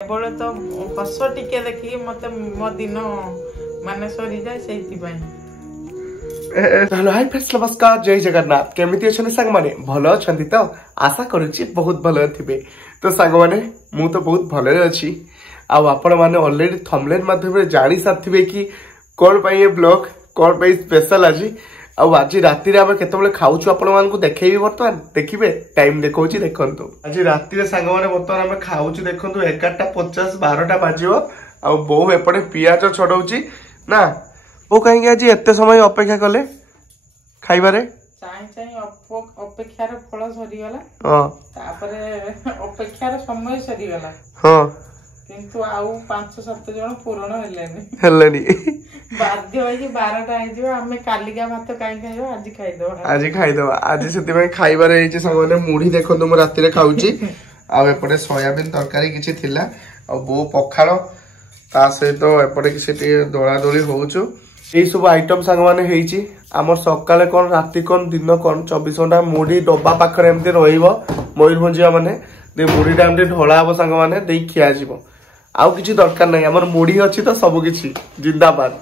केवल तो हस टिके देखिए मत मो दिन माने सरी जाए से हेलो हाय फ्रेंड्स नमस्कार जय जगन्नाथ केमिति अछन संग माने भलो अछंती तो आशा करूची बहुत भलो थिबे। तो संग माने मु तो बहुत भलो अछि आ आपण माने ऑलरेडी थंबनेल माध्यम रे जानि साथिबे कि कोन पई ए ब्लॉग कोन पई स्पेशल आज आज राति रे हम केतबेले खाउछु आपण मान को देखेबी वर्तमान देखिबे टाइम देखौची देखंतु आज राति रे संग माने वर्तमान हम खाउछु देखंतु 11:50 12टा बाजियो आ बो एपडे पियाज छडौची ना वो कहीं आज एत समय अपेक्षा कले खाइबारे अपेक्षार फल सरीगला अपेक्षार समय सरीगला किंतु आउ 5-7 जन पूर्ण हेलेनी बाध्य होई 12टा आइजो हमें कालिका भात काई खाइबो आज खाइदो आज सेति में खाइबारे हिचे संगने मुढी देखो तुम राति रे खाउची आ एपटे सोयाबीन तरकारी किछि थिला आ बो पखाळ ता सहित एपटे किछि दोळा दोळी होउछु यही सब आइटम सांग माने हेइची आमर सकाले कोन राति कोन दिन कोन 24 घंटा मुढी डब्बा पाखरे एमते रहिबो मयूरभंजिया माने दे मुढीटा एमते ढोला हबो सांग माने देई खिया जिवो आउ किछि दरकार नै हमर मुढी अछि त सब किछि जिंदाबाद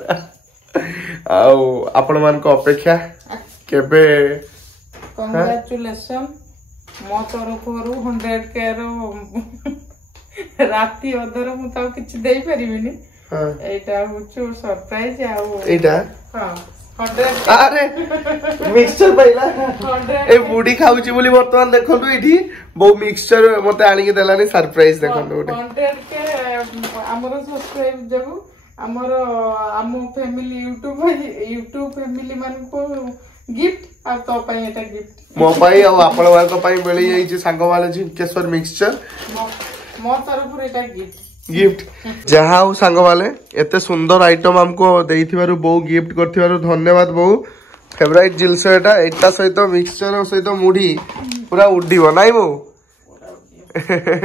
आउ आपण मान को अपेक्षा केबे कांग्रेचुलेशन मो तरफरु 100K रो राति अधर मु त किछि देई परिबिनी एटा हुचु सरप्राइज आउ एटा हां 100 अरे मिक्सचर पहिला ए बुडी खाउची बोली वर्तमान देखंतु एठी बहु मिक्सचर मते आनी के देलानी सरप्राइज देखंतु 100K हमरो सब्सक्राइब जगु हमरो आमो फैमिली यूट्यूब फैमिली मान को गिफ्ट आ तो पई एटा गिफ्ट मो पई आ आपण वाल को पई मिली जाई जे संग वाले झिंकेश्वर मिक्सचर मो तरफ एटा गिफ्ट जहा सांग वाले एते सुंदर आइटम हमको देइथिबारु बहु गिफ्ट करथिबारु धन्यवाद बहु फेवरेट जिलस एटा सहित मिक्सचर सहित मुढी पूरा उड्डीबो नाइ बहु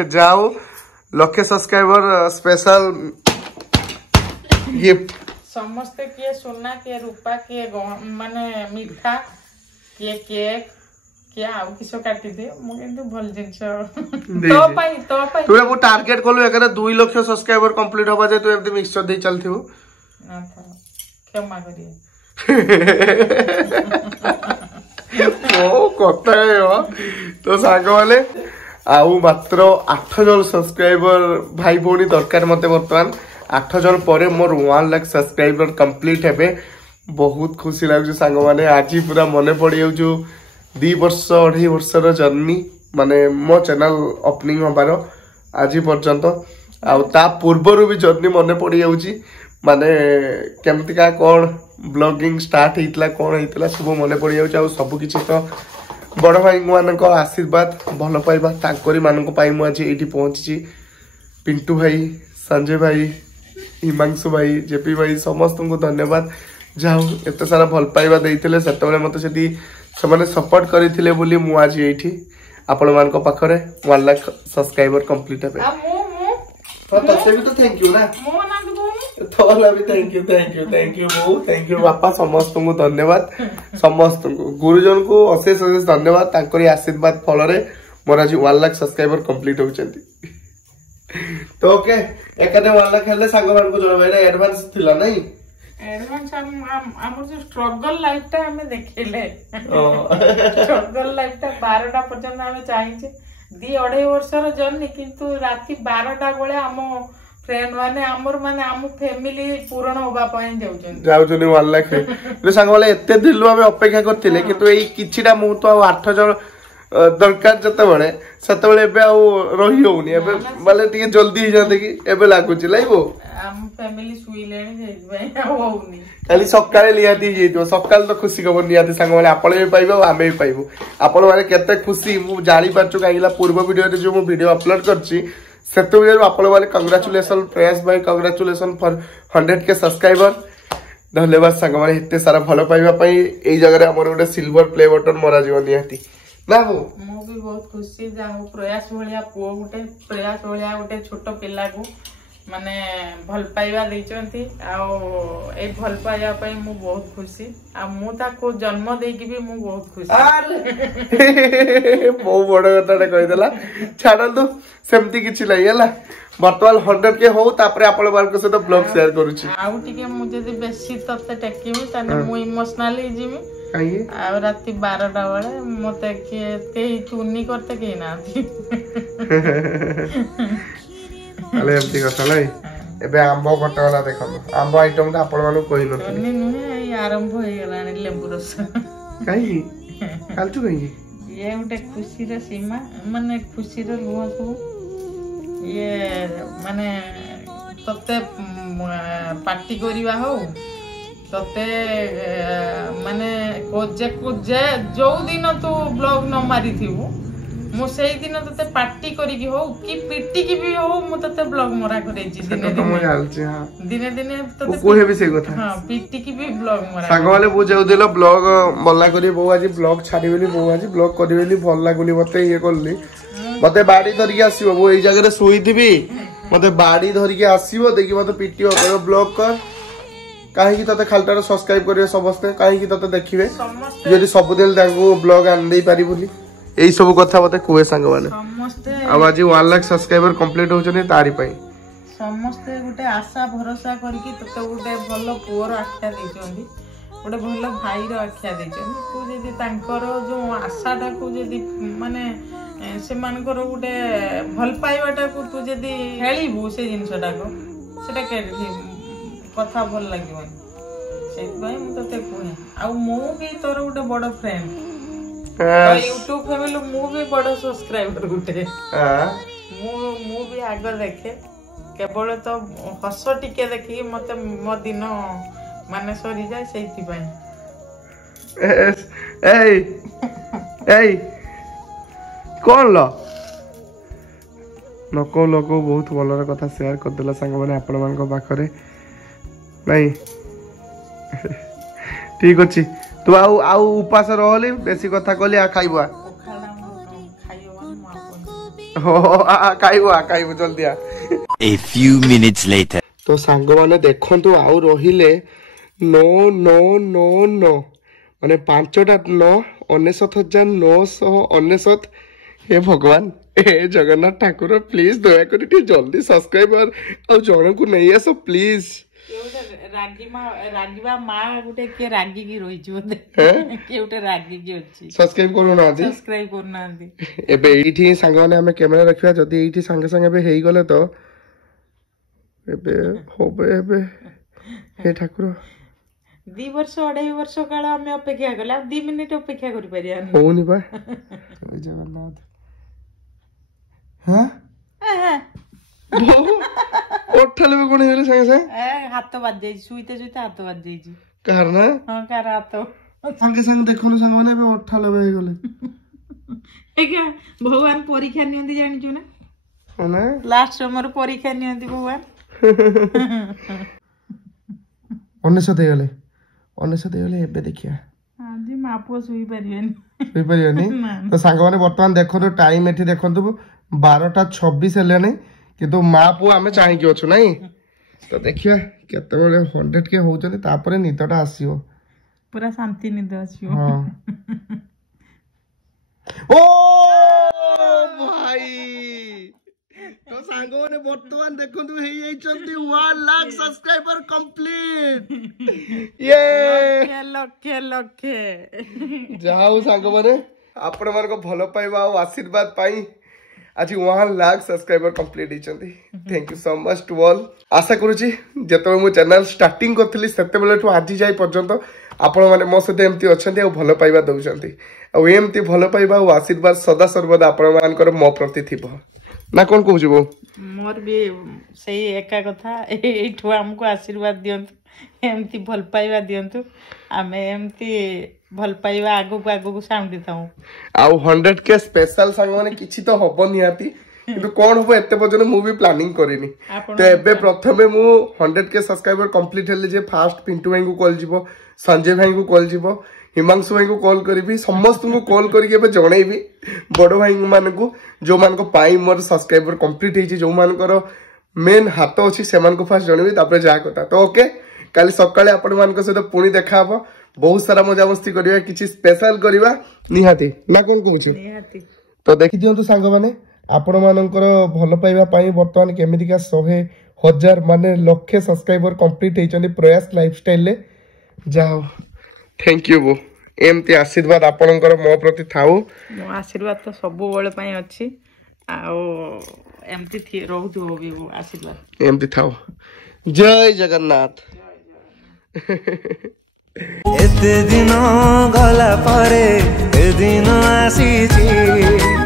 जाऊ लक्षे सब्सक्राइबर स्पेशल गिफ्ट समस्त किए सोना के रूपा के माने मीठा के केक क्या आउ किसो काटी दे मु किंतु भल जिंस तो पाई तू वो टारगेट कोलो एकरे 2 लाख सब्सक्राइबर कंप्लीट होबा जे तू एमती मिक्सचर दे चलथिबो क्षमा करिए ओ कोता है तो साग वाले आउ मात्र 8 जन सब्सक्राइबर भाई बोनी दरकार मते वर्तमान 8 जन परे मोर 1 लाख सब्सक्राइबर कंप्लीट हेबे बहुत खुशी लागु सांग माने आज पूरा मने पड़ी जाउ 2 वर्ष 2.5 वर्षर जर्नी माने मो चैनल ओपनिंग होबार आज पर्यंत आउ ता पूर्वरु भी जर्नी मने पड़ी जाउची माने केमति का कोन ब्लॉगिंग स्टार्ट हेतला कोन हेतला सब मने पड़ी जाउची आउ सब किछि तो बड़ भाई मानको आशीर्वाद भलो पाइबा तांकरी मानको पाई मु आज एठी पहुंची पिंटू भाई संजय भाई हिमांशु भाई जेपी भाई समस्त को धन्यवाद जाऊ एत सारा भल पाइबा देइथिले सेतबेले मते सेठी समाने सपोर्ट करिथिले बोली मु आज एठी आपण मान को पाखरे 1 लाख सब्सक्राइबर कंप्लीट हेबे तो तसे भी तो थैंक यू ना मो ना दो तोला भी थैंक यू बहुत थैंक यू बापा समस्त को धन्यवाद समस्त को गुरुजन को अशेष अशेष धन्यवाद तांकरी आशीर्वाद फल रे मोर आज 1 लाख सब्सक्राइबर कंप्लीट होचंती तो ओके एकने 1 लाख हेले संग मान को जणबे एडवांस थिला नहीं एडवांस हमर जो स्ट्रगल लाइफ ता हमें देखिले स्ट्रगल लाइफ ता 12टा पर्यंत हमें चाहिए 2.5 वर्षर जर्नी किंतु राति 12टा बेले हम फ्रेंड माने हमर माने हम फैमिली पूर्ण होबा पय जाउछन 1 लाख रे संग वाले एते दिलु हमें अपेक्षा करथिले किंतु एई किछिटा मुहूर्त आ 8 जन दरकार जते बळे सते बळे एबे आ रही होउनी एबे माने टिके जल्दी ही जाते कि एबे लागुची लाइबो हम फैमिली सुई लेनी जाई भाई होउनी खाली सकाळे लियाती जेतो सकाळ तो खुशी खबर नियाती संग वाले आपण भी पाइबो आमे भी पाइबो आपण माने केते खुशी मु जानि पाछु काइला पूर्व वीडियो रे जो मु वीडियो अपलोड करछि सेतो वीडियो आपण वाले कांग्रेचुलेशन प्रयास भाई कांग्रेचुलेशन फॉर 100K सब्सक्राइबर धन्यवाद संग वाले एते सारा भलो पाइबा पई एई जगह रे हमर गोटे सिल्वर प्ले बटन मरा जीवन नियाती ना मु भी बहुत खुशी जाऊ प्रयास भलिया पो गोटे प्रयास भलिया गोटे छोटो पिला को ମାନେ ଭଲ ପାଇବା ଦେଇଛନ୍ତି ଆଉ ଏଇ ଭଲ ପାଇବା ପାଇଁ ମୁଁ ବହୁତ ଖୁସି ଆଉ ମୁଁ ତାକୁ ଜନ୍ମ ଦେଇକି ବି ମୁଁ ବହୁତ ଖୁସି ବହୁତ ବଡ କଥାଟା କହିଦେଲା ଛାଡନ୍ତୁ ସେମିତି କିଛି ନାହିଁ ହେଲା ବର୍ତ୍ତମାନ 100K ହଉ ତାପରେ ଆପଣ ମାନଙ୍କ ସହିତ ବ୍ଲଗ ସେୟାର କରୁଛି ଆଉ ଟିକେ ମୁଁ ଯଦି ବେଶୀ ତତେ ଟେକିବି ତାହେଲେ ମୁଁ ଇମୋସନାଲ ହେଇଯିବି ଆଉ ରାତି 12ଟା ବେଳେ ମତେ କେହି ଚୁନି କରତେ କେହି ନାହାନ୍ତି ତାହେଲେ ଏମିତି କଥା ନାଇଁ ଏବେ ଆମ୍ବ କଟାଗଲା ଦେଖନ୍ତୁ ଆମ୍ବ ଆଇଟମ ଟା ଆପଣ ମାନଙ୍କୁ କହିନଥିଲି ନୁହେଁ ଏଇ ଆରମ୍ଭ ହେଇଗଲାଣି ଲେମ୍ବୁ ରସ କାହିଁକି କାଲଚୁ କାହିଁକି ଇଏ ଗୋଟେ ଖୁସିର ସୀମା ମାନେ ଖୁସିର ଲୁହ ସବୁ ଇଏ ମାନେ ତତେ ପାର୍ଟି କରିବା ହଉ ତତେ ମାନେ ଯୋଉ ଦିନ ତୁ ବ୍ଲଗ ନ ମାରିଥିବୁ ମୁଁ ସେଇ ଦିନ ତତେ ପାର୍ଟି କରିକି ହଉ କି ପିଟିକି ବି ହଉ ମୁଁ ତତେ ବ୍ଲଗ ମରା କରେଇଛି ଦିନେ ଦିନେ କହିବି ସେଇ କଥା ପିଟିକି ବି ବ୍ଲଗ ମରା ସାଙ୍ଗମାନେ ମୁଁ ଯାଉଥିଲ ବ୍ଲଗ ମଲା କରି ବୋଉ ଆଜି ବ୍ଲଗ ଛାଡିବେଲି ବୋଉ ଆଜି ବ୍ଲଗ କରିବେଲି ଭଲ ଲାଗୁନି ମତେ ଇଏ କଲି ମତେ ବାଡି ଧରିକି ଆସିବ ମୁଁ ଏଇ ଜାଗାରେ ଶୋଇଥିବି ମତେ ବାଡି ଧରିକି ଆସିବ ଦେଖି ମତେ ପିଟିବ କହିବ ବ୍ଲଗ କର କାହିଁକି ତତେ ଖାଲିଟାରେ ସବସ୍କ୍ରାଇବ କରିବେ ସମସ୍ତେ କାହିଁକି ତତେ ଦେଖିବେ ଯଦି ସବୁଦିନ ତାଙ୍କୁ ବ୍ଲଗ ଆଣିଦେଇ ପାରିବୁନି ଏଇ ସବୁ କଥା ମତେ କୁହେ ସାଙ୍ଗମାନେ ଆଉ ଆଜି 1 ଲାख ସବସ୍କ୍ରାଇबर କମ୍ପ୍ଲିଟ ହଉଛନ୍ତି ତାରି ପାଇଁ ସମସ୍ତେ ଗୋଟେ ଆଶା ଭରସା କରିକି ତତେ ଗୋଟେ ଭଲ ପୁଅର ଆଖ୍ୟା ଦେଇଛନ୍ତି ଗୋଟେ ଭଲ ଭାଇର ଆଖ୍ୟା ଦେଇଛନ୍ତି ତୁ ଯଦି ତାଙ୍କର ଯୋଉ ଆଶାଟାକୁ ଯଦି ମାନେ ସେମାନଙ୍କର ଗୋଟେ ଭଲ ପାଇବାଟାକୁ ତୁ ଯଦି ଖେଳିବୁ ସେ ଜିନିଷଟାକୁ ସେଟା କଥା ଭଲ ଲାଗିବନି ସେଇଥିପାଇଁ ମୁଁ ତତେ କୁହେ ଆଉ ମୁଁ ବି ତୋର ଗୋଟେ ବଡ ଫ୍ରେଣ୍ଡ ୟୁଟ୍ୟୁବ ଫ୍ୟାମିଲି ମୁଁ ବି ବଡ ସବସ୍କ୍ରାଇबर ଗୋଟେ ମୁଁ ବି ଆଗ ଦେଖେ କେବଳ ତ ହସ ଟିକେ ଦେଖିକି ମତେ ମୋ ଦିନ ମାନେ ସରିଯାଏ ସେଇଥିପାଇଁ ଏଇ କଣ ଲୋକ ବହୁତ ଭଲର କଥା ସେୟାର କରିଦେଲା ସାଙ୍ଗମାନେ ଆପଣମାନଙ୍କ ପାଖରେ ନାଇଁ ଠିକ ଅଛି ତୁ ଆଉ ଉପାସ ରହଲି ବେଶୀ କଥା କହିଲି ଖାଇବୁ ଖାଇବୁ ଜଲ୍ଦି A few minutes later ତ ସାଙ୍ଗମାନେ ଦେଖନ୍ତୁ ଆଉ ରହିଲେ 9 ମାନେ 5ଟା 99,999 हे भगवान हे जगन्नाथ ठाकुर प्लीज दयाकोरी टी जल्दी सब्सक्राइबर और जणको नहीं आसो प्लीज रागिबा मां गुटे के रागी की रही छु के उटे रागी की अछि सब्सक्राइब करू ना एबे एठी संग माने हमें कैमरा रखिया जदी एठी संगे संगे बे हेई गले तो एबे होबे हे ठाकुर 2 वर्ष 2.5 वर्ष काल हमें अपेक्षा कला 2 मिनिट अपेक्षा करि परिया होनी बा जगन्नाथ हां ओठले में कोन हेले संगे संगे हाथ बाज जाई सुईते हाथ बाज जाई कार ना हां कार हाथ संगे संगे देखनु संग माने बे ओठले में हे गले एका भगवान परीक्षा नियंती जानि छु ना ना लास्ट समर परीक्षा नियंती भगवान 19 गले एबे देखिया हां जी मापुआ सुई परियनी तो सांग माने वर्तमान देखो टाइम एठी देखंतु 12:26 हेले नै किंतु मा पु आमे चाहि कि अछु नै तो देखिया केते बेले 100K होउचनी तापरे निदटा आसीओ पूरा शांति निद आसीओ हां ओ भाई तो सांगो ने वर्तमान देखंतु हेई आइचंती 1 लाख सब्सक्राइबर कंप्लीट ये लक्ष जाऊ सांगो माने आपण मार को भलो पाइबा और आशीर्वाद पाई आज 1 लाख सब्सक्राइबर कंप्लीट होइचंती thank you so much to all आशा करूची जेतो मो चैनल स्टार्टिंग करथली सेते बेले टू आज जाई पर्यंत आपण माने मो सते एम्ति अछंती और भलो पाइबा दउचंती और एम्ति भलो पाइबा और आशीर्वाद सदा सर्वदा आपण मानकर मो प्रति थिबो ना कोन कहू जबो मोर भी सही एका कथा एठो हमको आशीर्वाद दियंतु एम्ति भल पाइबा दियंतु आमे एम्ति भल पाइबा आगो को साउंड दिताऊ आउ 100K स्पेशल संग माने किछि तो हबो नियाती किंतु कोन हबो एते पजन मु भी प्लानिंग करिनी तो एबे प्रथमे मु 100K सब्सक्राइबर कंप्लीट हेले जे फास्ट पिंटू भाई को कॉल जीवो संजय भाई को कॉल जीवो हिमांशु भाई को कॉल करी समस्त को कॉल करके बड़ भाई मान को जो मान को पाई मोर सब्सक्राइबर कंप्लीट जो मान मेन हाथ अच्छी से फास्ट जनइबी तापर जहाँ कथा तो ओके काली सकाळे आपण मान सहित पुणी देखा हम बहुत सारा मजा मस्ती करवा किसी स्पेशल करवा निहाती ना कौन कहूँ तो देखी दिंतु सांग मैंने आपण मानकर भल पाइबा बर्तमान केमितिका 100,000 माने लक्षे सब्सक्राइबर कंप्लीट होती प्रयास लाइफस्टाइल जाओ थैंक यू बो एमती आशीर्वाद आपणकर मो प्रति थाऊ मो आशीर्वाद तो सब बेले अच्छी एमती रोहु भी आशीर्वाद एमती थाऊ जय जगन्नाथ एते दिन गला परे ए दिन आसीची